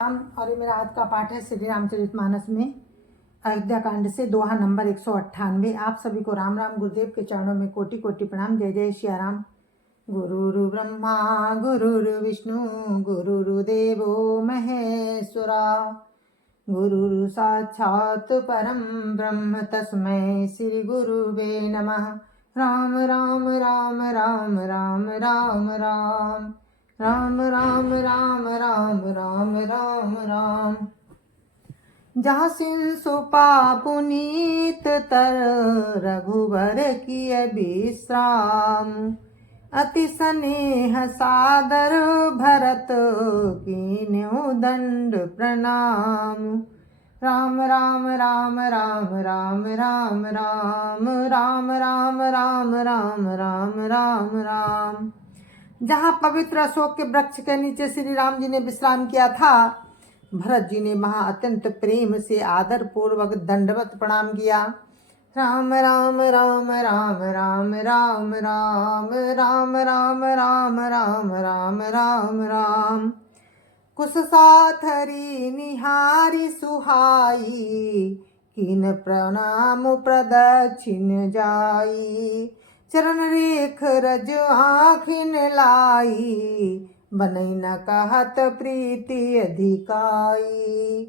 राम। और ये मेरा आज का पाठ है श्री रामचरितमानस में अयोध्या कांड से दोहा नंबर 198। आप सभी को राम राम। गुरुदेव के चरणों में कोटि कोटि प्रणाम। जय जय सिया राम। गुरुरु ब्रह्मा गुरुरु विष्णु गुरुर्देवो महेश्वरा गुरुरु साक्षात् परम ब्रह्म तस्मै श्री गुरुवे नमः। राम राम राम राम राम राम राम राम राम राम राम राम राम राम। जहाँ सिंसु पापुनीत तर रघुबर किय विश्राम। अति स्नेह सादर भरत कीन्हु दंड प्रणाम। राम राम राम राम राम राम राम राम राम राम राम राम राम राम। जहाँ पवित्र अशोक के वृक्ष के नीचे श्री राम जी ने विश्राम किया था, भरत जी ने वहां अत्यंत प्रेम से आदर पूर्वक दंडवत प्रणाम किया। राम राम राम राम राम राम राम राम राम राम राम राम राम राम। कुश साथरी निहारी सुहाई किन प्रणाम प्रदक्षिण जाई। चरण रेख रज आँखिन लाई बनई न कहत प्रीति अधिकाई।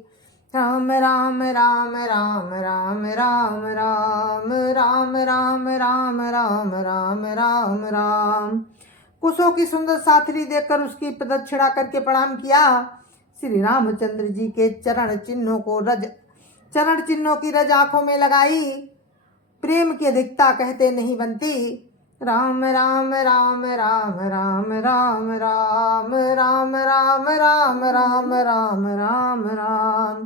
राम राम राम राम राम राम राम राम राम राम राम राम राम राम। कुशों की सुंदर साथरी देखकर उसकी प्रदक्षिणा करके प्रणाम किया। श्री रामचंद्र जी के चरण चिन्हों की रज आंखों में लगाई। प्रेम की अधिकता कहते नहीं बनती। राम राम राम राम राम राम राम राम राम राम राम राम राम राम।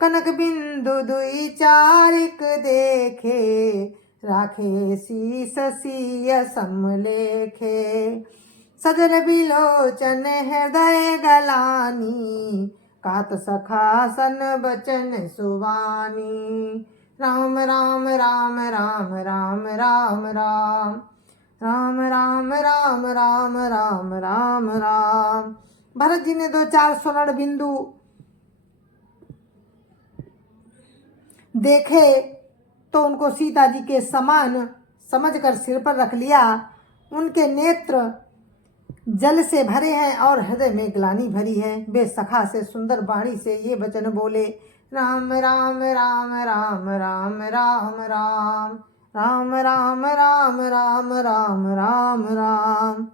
कनक बिंदु दुई चारिक देखे राखे शीस सिय समलेखे। सजल बिलोचन हृदय गलानी कात सखासन बचन सुवानी। राम राम राम राम राम राम राम राम राम राम राम राम राम राम। भरत जी ने 2-4 स्वर्ण बिंदु देखे तो उनको सीता जी के समान समझकर सिर पर रख लिया। उनके नेत्र जल से भरे हैं और हृदय में ग्लानि भरी है। वे सखा से सुंदर वाणी से ये वचन बोले। राम राम राम राम राम राम राम राम राम राम राम राम राम राम।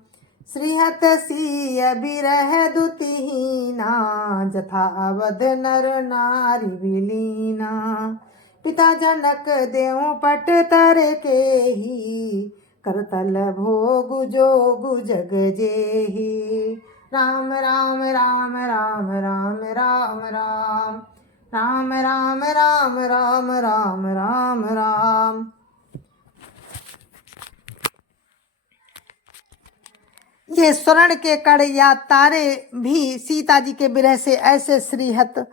श्रीहत सिय बिरह दुतिहीना जथा अवध नर नारी विलीना। पिता जनक देव पट तर के ही करतल भोग जोग जग जेहि। राम राम राम राम राम राम राम राम राम राम राम राम राम राम। ये स्वर्ण के कड़ या तारे भी सीता जी के विरह से ऐसे श्रीहत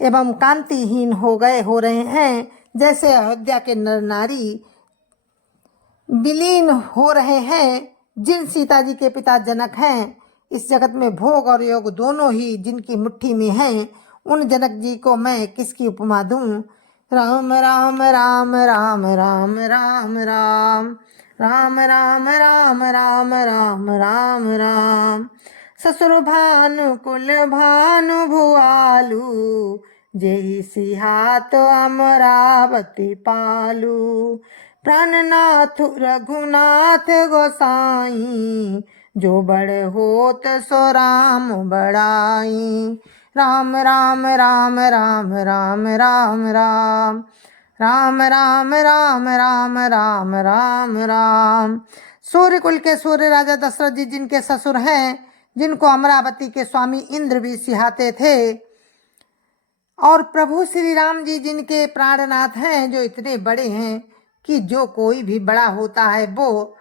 एवं कांतिहीन हो रहे हैं जैसे अयोध्या के नर नारी विलीन हो रहे हैं। जिन सीता जी के पिता जनक हैं, इस जगत में भोग और योग दोनों ही जिनकी मुट्ठी में हैं, उन जनक जी को मैं किसकी उपमा दूं। राम राम राम राम राम राम राम राम राम राम राम राम राम राम। ससुर भानु कुल भानु भुआलू जेहि सिहात अमरावती पालू। प्राणनाथ रघुनाथ गोसाई जो बड़ होत सो राम बड़ाई। राम राम राम राम राम राम राम राम राम राम राम राम राम राम। सूर्य कुल के सूर्य राजा दशरथ जी जिनके ससुर हैं, जिनको अमरावती के स्वामी इंद्र भी सिहाते थे, और प्रभु श्री राम जी जिनके प्राणनाथ हैं, जो इतने बड़े हैं कि जो कोई भी बड़ा होता है वो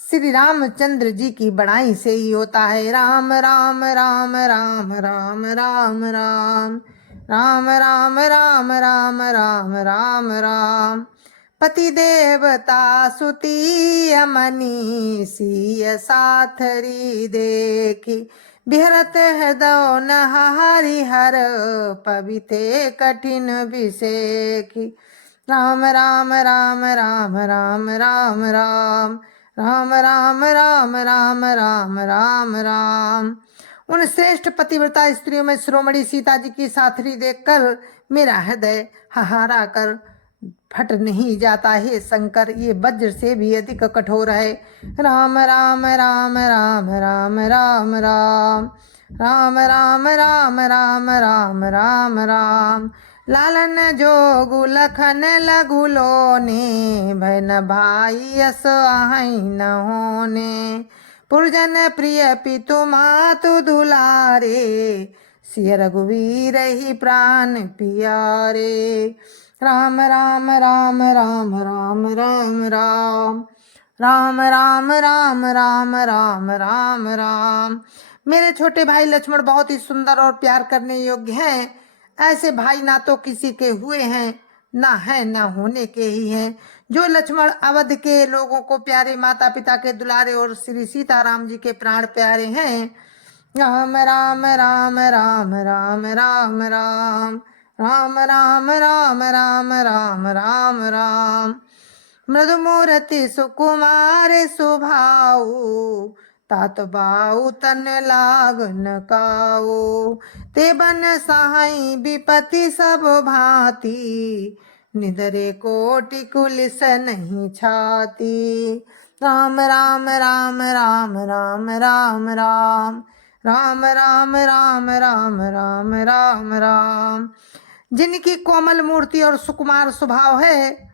श्री रामचंद्र जी की बड़ाई से ही होता है। राम राम राम राम राम राम राम राम राम राम राम राम राम राम। पति देवता सुती अमनी सिय साथरी देखी बिहरत हृदय नहारि हर पविते कठिन विषेखी। राम राम राम राम राम राम राम राम राम राम राम राम राम राम। उन श्रेष्ठ पतिव्रता स्त्रियों में शिरोमणि सीता जी की साथरी देखकर मेरा हृदय हाहारा कर फट नहीं जाता है शंकर, ये वज्र से भी अधिक कठोर है। राम राम राम राम राम राम राम राम राम राम राम राम राम राम। लालन जोगु लखन लगुलो ने भय न भाई यस आहै न होने। पुरजन प्रिय पितु मातु दुलारे सिय रघुवीर ही प्राण पियारे। राम राम राम राम राम राम राम राम राम राम राम राम राम राम। मेरे छोटे भाई लक्ष्मण बहुत ही सुंदर और प्यार करने योग्य हैं। ऐसे भाई ना तो किसी के हुए हैं, ना है ना होने के ही हैं। जो लक्ष्मण अवध के लोगों को प्यारे, माता पिता के दुलारे और श्री सीताराम जी के प्राण प्यारे हैं। राम राम राम राम राम राम राम राम राम राम राम राम राम राम। मृदु मूर्ति सुकुमार सुभाऊ तात बाऊ तन लाग न काऊ। ते बन सहाई विपति सब भांति निदरे कोटि कुलिस नहीं छाती। राम राम राम राम राम राम राम राम राम राम राम राम राम राम। जिनकी कोमल मूर्ति और सुकुमार स्वभाव है,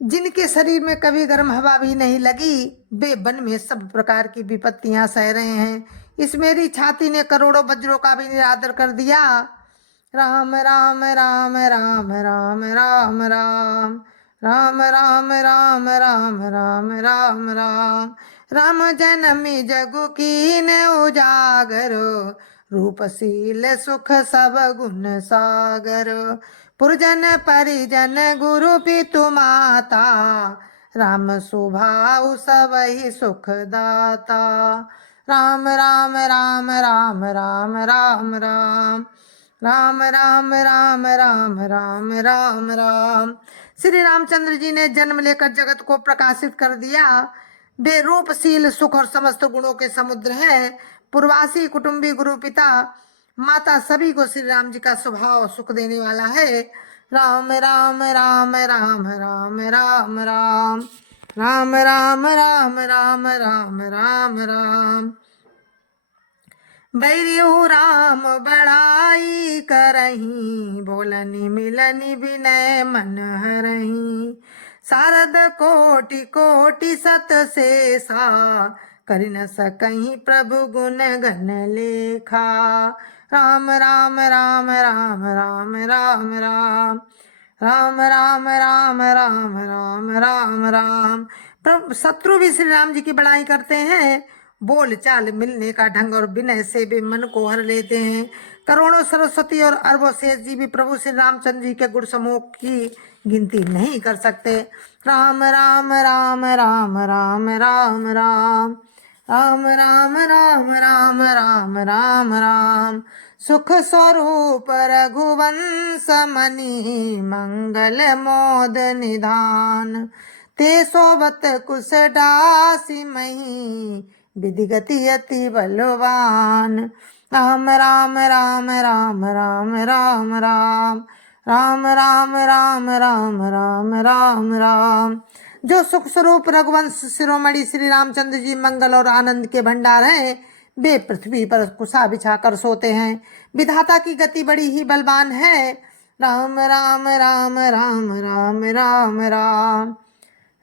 जिनके शरीर में कभी गर्म हवा भी नहीं लगी, वे वन में सब प्रकार की विपत्तियां सह रहे हैं। इस मेरी छाती ने करोड़ों वज्रों का भी निरादर कर दिया। राम राम राम राम राम राम राम राम राम राम राम राम राम राम। राम जनमी जगु कीन उजागर रूपशील सुख सब गुण सागर। पुरजन परिजन गुरु पितु माता राम सुभाऊ सबहि सुख दाता। राम राम राम राम राम राम राम राम राम राम राम राम राम राम। श्री रामचंद्र जी ने जन्म लेकर जगत को प्रकाशित कर दिया। वे रूपशील सुख और समस्त गुणों के समुद्र हैं। पूर्वासी कुटुंबी गुरु पिता माता सभी को श्री राम जी का स्वभाव सुख देने वाला है। राम राम राम राम राम राम राम राम राम राम राम राम राम राम। बैरियु राम बड़ाई करही बोलनी मिलनी विनय मन हरही। शारद कोटि कोटि सत शेषा करि न सकहीं प्रभु गुण गण लेखा। राम राम राम राम राम राम राम राम राम राम राम राम राम राम। प्रभु शत्रु भी श्री राम जी की बड़ाई करते हैं। बोल चाल मिलने का ढंग और विनय से भी मन को हर लेते हैं। करोड़ों सरस्वती और अरबों शेष जी भी प्रभु श्री रामचंद्र जी के गुण समूह की गिनती नहीं कर सकते। राम राम राम राम राम राम राम राम राम राम राम राम राम राम। सुख स्वरूप रघुवंश मणि मंगल मोद निधान। ते सोबत कुश डासी मही विधि गति अति बलवान। राम राम राम राम राम राम राम राम राम राम राम राम राम राम। जो सुख स्वरूप रघुवंश शिरोमणि श्री रामचंद्र जी मंगल और आनंद के भंडार हैं, वे पृथ्वी पर कुशा बिछाकर सोते हैं। विधाता की गति बड़ी ही बलवान है। राम राम राम राम राम राम राम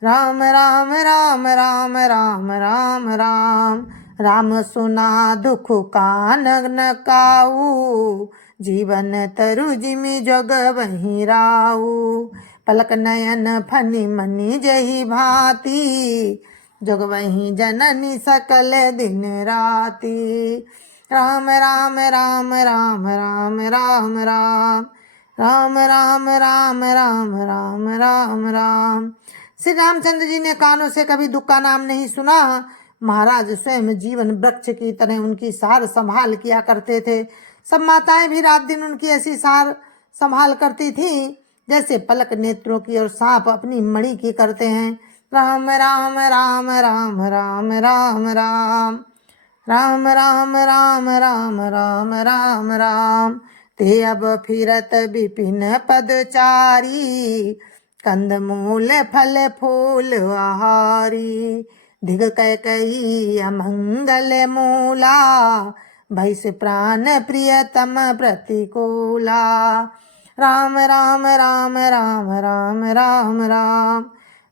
राम राम राम राम राम राम राम। राम सुना दुख कान न काऊ जीवन तरु जिमि जग वही राऊ। पलक नयन फनि मनि जही भांति जग वही जननी सकल दिन राति। राम राम राम राम राम राम राम राम राम राम राम राम राम राम। श्री रामचंद्र जी ने कानों से कभी दुख का नाम नहीं सुना, महाराज स्वयं जीवन वृक्ष की तरह उनकी सार संभाल किया करते थे। सब माताएं भी रात दिन उनकी ऐसी सार संभाल करती थी जैसे पलक नेत्रों की और सांप अपनी मणि की करते हैं। राम राम राम राम राम राम राम राम राम राम राम राम राम राम। ते अब फिरत विपिन पदचारी, कंद मूल फल फूल आहारी। धिग कैकयी अमंगल मूला, भैस प्राण प्रियतम प्रतिकूला। राम राम राम राम राम राम राम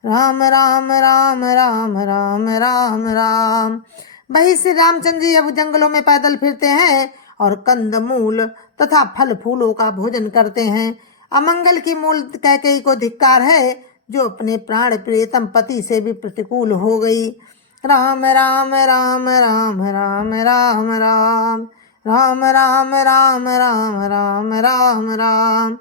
राम राम राम राम राम राम राम। वही श्री रामचंद्र जी अब जंगलों में पैदल फिरते हैं और कंद मूल तथा फल फूलों का भोजन करते हैं। अमंगल की मूल कैकेयी को धिक्कार है जो अपने प्राण प्रियतम पति से भी प्रतिकूल हो गई। राम राम राम राम राम राम राम राम राम राम राम राम राम राम।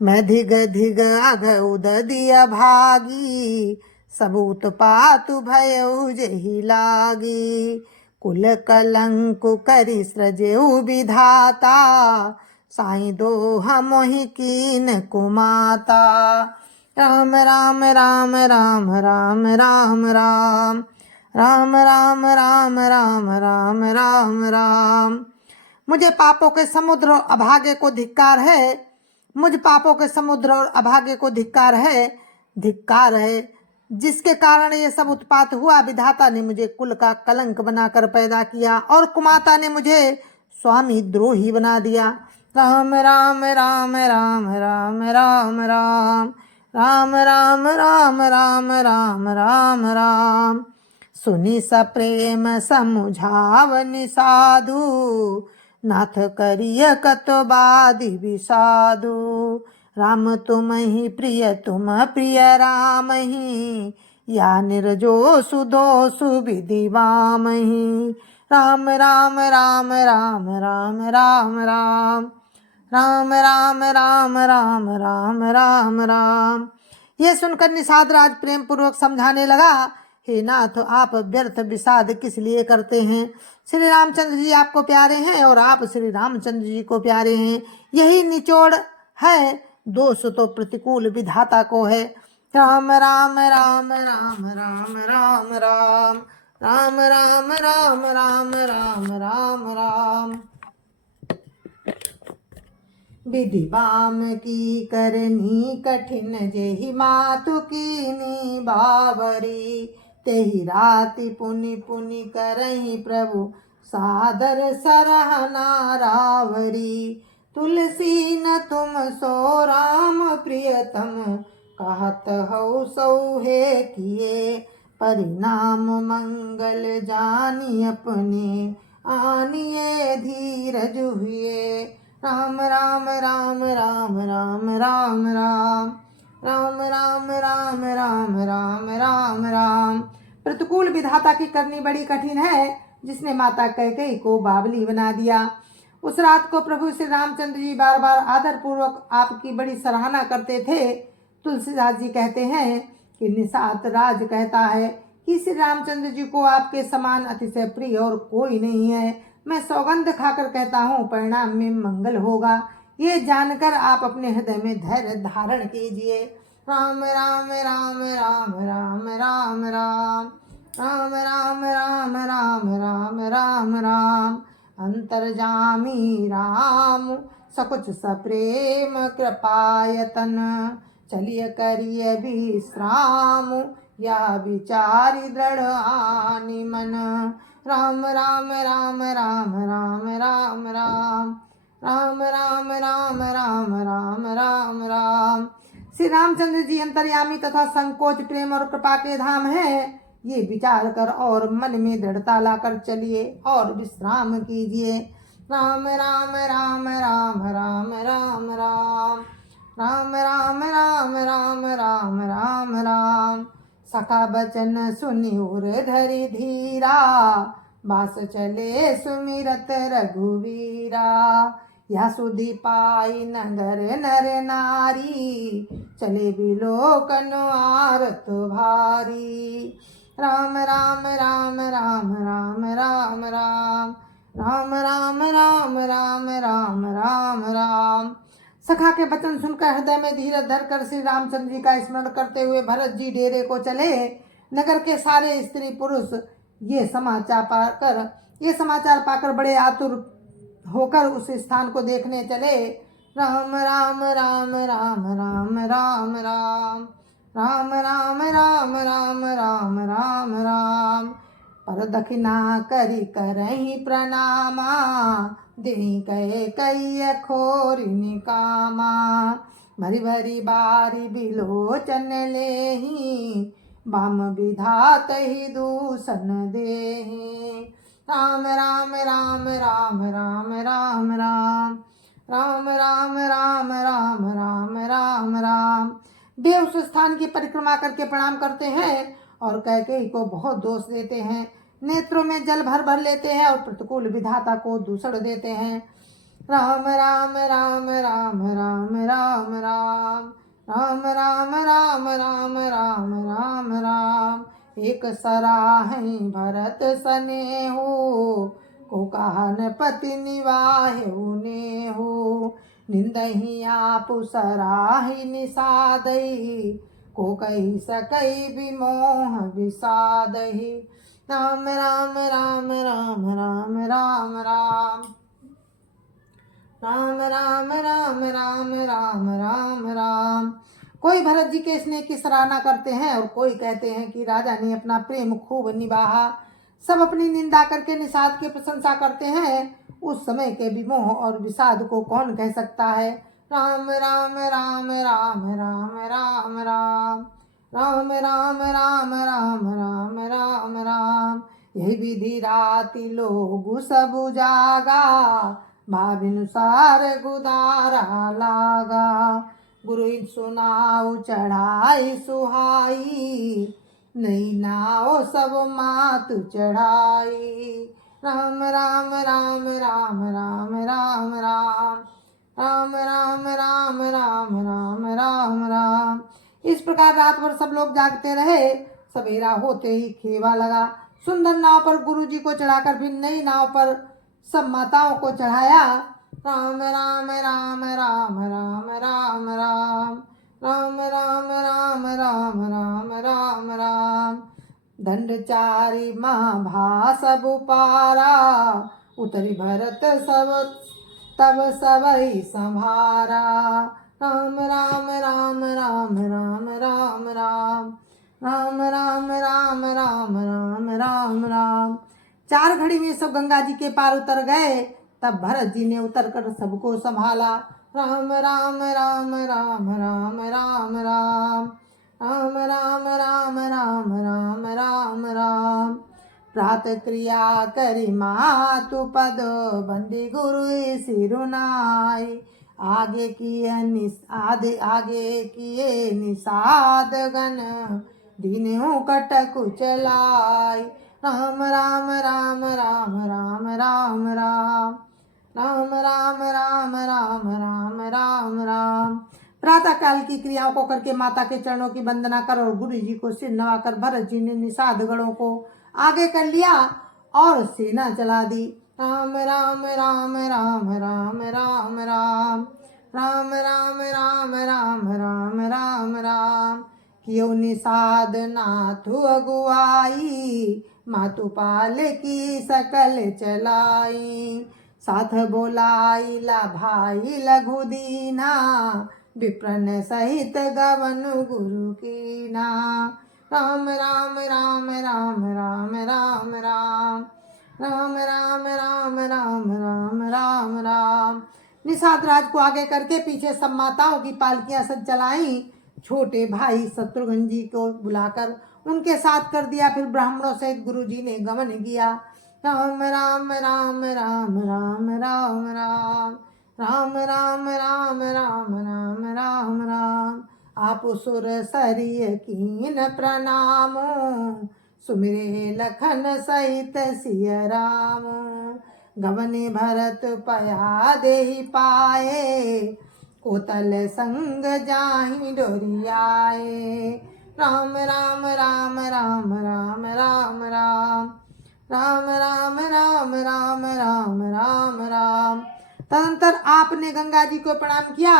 मैं धिग धिग अघ उददिय भागी, सबूत पातु भयउ जेहि लागी। कुल कलंक करि सृजेउ विधाता, साई दोहा मोहि कीन कुमाता। राम राम राम राम राम राम राम राम राम राम राम राम राम राम। मुझे पापों के समुद्र और अभागे को धिक्कार है, मुझ पापों के समुद्र और अभागे को धिक्कार है जिसके कारण ये सब उत्पात हुआ। विधाता ने मुझे कुल का कलंक बनाकर पैदा किया और कुमाता ने मुझे स्वामी द्रोही बना दिया। राम राम राम राम राम राम राम राम राम राम राम राम राम राम। सुनि सप्रेम समुझावनि साधु, नाथ करिय कतो बादि विषादु। राम तुम ही प्रिय तुम प्रिय राम ही, या निर्जोषु दोषु विधि वामहि। राम राम राम राम राम राम राम राम राम राम राम राम राम राम। यह सुनकर निषाद राज प्रेम पूर्वक समझाने लगा, हे नाथ आप व्यर्थ विषाद किस लिए करते हैं। श्री रामचंद्र जी आपको प्यारे हैं और आप श्री रामचंद्र जी को प्यारे हैं, यही निचोड़ है। दोष तो प्रतिकूल विधाता को है। राम राम राम राम राम राम राम राम राम राम राम राम राम राम। विधि वाम की करनी कठिन, जेहि मातु कीनी बावरी। तेहि राति पुनि पुनि करहि प्रभु, सादर सरहना रावरी। तुलसी न तुम सो राम प्रियतम, कहत हौ सौहे किए। परिणाम मंगल जानी अपने, आनिए धीरज हुए। राम राम राम राम राम राम राम राम राम राम राम राम राम राम। प्रतिकूल विधाता की करनी बड़ी कठिन है, जिसने माता कैकेयी को बावली बना दिया। उस रात को प्रभु श्री रामचंद्र जी बार बार आदर पूर्वक आपकी बड़ी सराहना करते थे। तुलसीदास जी कहते हैं कि निषाद राज कहता है कि श्री रामचंद्र जी को आपके समान अतिशय प्रिय और कोई नहीं है। मैं सौगंध खाकर कहता हूँ परिणाम में मंगल होगा। ये जानकर आप अपने हृदय में धैर्य धारण कीजिए। राम राम राम राम राम राम राम राम राम राम राम राम राम राम। अंतर्जामी राम सकुच सप्रेम कृपायतन, चलिय करिय विश्राम या विचारी दृढ़ आनि मन। राम राम राम राम राम राम राम राम राम राम राम राम राम राम। श्री रामचंद्र जी अंतर्यामी तथा संकोच प्रेम और कृपा के धाम है, ये विचार कर और मन में दृढ़ता लाकर चलिए और विश्राम कीजिए। राम राम राम राम राम राम राम राम राम राम राम राम राम राम। सखा बचन सुनि उर धरि धीरा, बास चले सुमिरत रघुवीरा। या सुधि पाई नगर नर नारी, चले बिलोकन आरत भारी। राम राम राम राम राम राम राम राम राम राम राम राम राम राम। सखा के वचन सुनकर हृदय में धीरज धरकर श्री रामचंद्र जी का स्मरण करते हुए भरत जी डेरे को चले। नगर के सारे स्त्री पुरुष ये समाचार पाकर बड़े आतुर होकर उस स्थान को देखने चले। राम राम राम राम राम राम राम राम राम राम राम राम राम राम। पर दक्षिणा करी करही प्रणामा देहि कहे कई खोरी निकामा। भरी भरी बारी बिलोचन लेही बाम विधात ही दूषण देहि। राम राम राम राम राम राम राम राम राम राम राम राम राम राम। वे उस स्थान की परिक्रमा करके प्रणाम करते हैं और कैकेयी को बहुत दोष देते हैं। नेत्रों में जल भर भर लेते हैं और प्रतिकूल विधाता को दूषण देते हैं। राम राम राम राम राम राम राम राम राम राम राम राम राम राम। एक सराहि भरत सनेहु को कहन पति निवाहु नेहु। निंदहि आप सराहि निषादहि को कही सकई विमोह विषादहि। राम राम राम राम राम राम राम राम राम राम राम राम राम राम। कोई भरत जी के स्नेह की सराहना करते हैं और कोई कहते हैं कि राजा ने अपना प्रेम खूब निभाया। सब अपनी निंदा करके निषाद की प्रशंसा करते हैं। उस समय के विमोह और विषाद को कौन कह सकता है। राम राम राम राम राम राम राम राम राम राम राम राम राम राम। यही विधि राति लोग सब जागा भाविनुसार गुदारा लागा। गुरु सुनाऊ चढ़ाई सुहाई नई नाव सब मात चढ़ाई। राम राम राम राम राम राम राम राम राम राम राम राम राम राम। इस प्रकार रात भर सब लोग जागते रहे। सवेरा होते ही खेवा लगा। सुंदर नाव पर गुरु जी को चढ़ाकर फिर नई नाव पर सब माताओं को चढ़ाया। राम राम राम राम राम राम राम राम राम राम राम राम राम राम। दंडचारी महाभा सब पारा उतरी भरत सब तब सबई संभारा। राम राम राम राम राम राम राम राम राम राम राम राम राम राम। 4 घड़ी में सब गंगा जी के पार उतर गए। तब भरत जी ने उतर कर सबको संभाला। राम राम राम राम राम राम राम राम राम राम राम राम राम राम। प्रात क्रिया करी मातु पद बंदी गुरु सिरुनाई। आगे किए निषाद गण दीनों कटक चलाई। राम राम राम राम राम राम राम राम राम राम राम राम राम राम। प्रातः काल की क्रियाओं को करके माता के चरणों की वंदना कर और गुरु जी को सिर नवाकर भरत जी ने निषाद गणों को आगे कर लिया और सेना चला दी। राम राम राम राम राम राम राम राम राम राम राम राम राम राम। कियो निषाद नाथु अगुआई मातु पाल की सकल चलाई। साथ बोलाई ला भाई लघु दीना विप्रन सहित गवन गुरु कीना। राम राम राम राम राम राम राम राम राम राम राम राम राम राम। निषाद राज को आगे करके पीछे सब माताओं की पालकियां सज चलाई। छोटे भाई शत्रुघ्न जी को बुलाकर उनके साथ कर दिया। फिर ब्राह्मणों सहित गुरु जी ने गमन किया। राम राम राम राम राम राम राम राम राम राम राम राम राम राम। आप सुर सरिय कीन प्रणामो सुमिरे लखन सहित सिय राम। गवने भरत पया देहि पाए कोतल संग जाहि डोरियाए। राम राम राम राम राम राम राम राम राम राम राम राम राम राम। तदंतर आपने गंगा जी को प्रणाम किया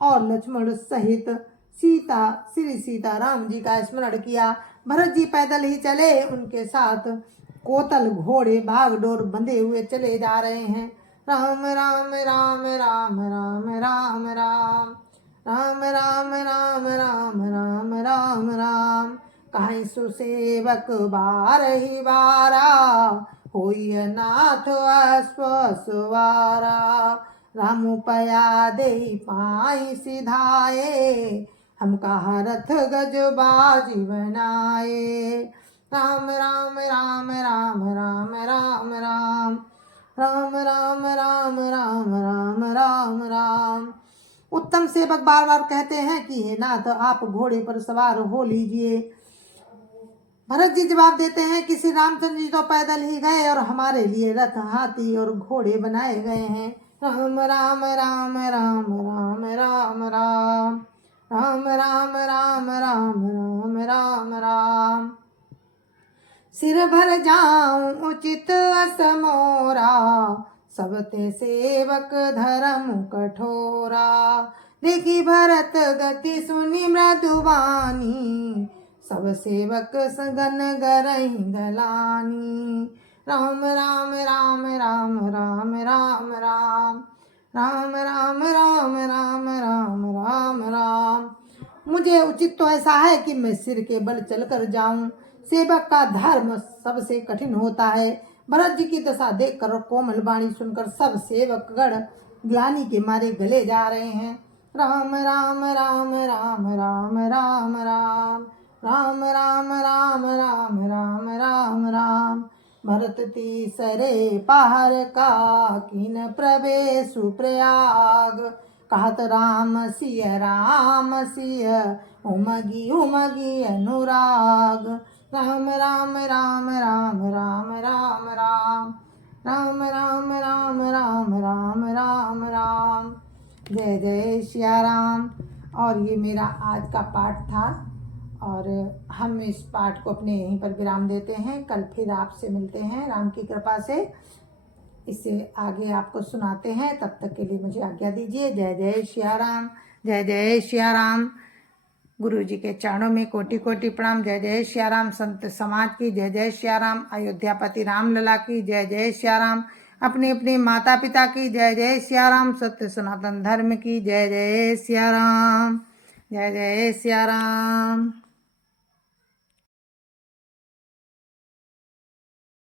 और लक्ष्मण सहित श्री सीताराम जी का स्मरण किया। भरत जी पैदल ही चले, उनके साथ कोतल घोड़े भागडोर बंधे हुए चले जा रहे हैं। राम राम राम राम राम राम राम राम राम राम राम राम राम राम। कहीं सुसेवक बार ही बारा, होई नाथ अश्वसवारा। रामु पया दे पाई सिधाए, हम कहा रथ गज बाजी बनाए। राम राम राम राम राम राम राम राम राम राम राम राम राम राम। उत्तम सेवक बार बार कहते हैं कि हे नाथ, आप घोड़े पर सवार हो लीजिए। भरत जी जवाब देते हैं कि श्री रामचंद्र जी तो पैदल ही गए और हमारे लिए रथ, हाथी और घोड़े बनाए गए हैं। राम राम राम राम राम राम राम राम राम राम राम राम राम राम। सिर भर जाऊं उचित असमोरा, सबते सेवक धर्म कठोरा। देखी भरत गति सुनी मृदुवानी, सब सेवक सगन गरही गलानी। राम राम राम राम राम राम राम राम राम राम राम राम राम राम। मुझे उचित तो ऐसा है कि मैं सिर के बल चलकर जाऊं, सेवक का धर्म सबसे कठिन होता है। भरत जी की दशा देखकर और कोमल वाणी सुनकर सब सेवक गण ग्लानि के मारे गले जा रहे हैं। राम राम राम राम राम राम राम राम राम राम राम राम राम राम। भरत तीसरे पहर का किन प्रवेश प्रयाग, कहत राम सिय उमगी उमगी अनुराग। राम राम राम राम राम राम राम राम राम राम राम राम राम राम। जय जय सिया राम। और ये मेरा आज का पाठ था और हम इस पाठ को अपने यहीं पर विराम देते हैं। कल फिर आपसे मिलते हैं राम की कृपा से, इससे आगे आपको सुनाते हैं। तब तक के लिए मुझे आज्ञा दीजिए। जय जय सिया राम, जय जय सिया राम। गुरु जी के चरणों में कोटि कोटि प्रणाम। जय जय सिया राम। संत समाज की जय जय सिया राम। अयोध्यापति राम लला की जय जय सिया राम। अपने अपने माता पिता की जय जय सिया राम। सत्य सनातन धर्म की जय जय सिया राम, जय जय सिया राम।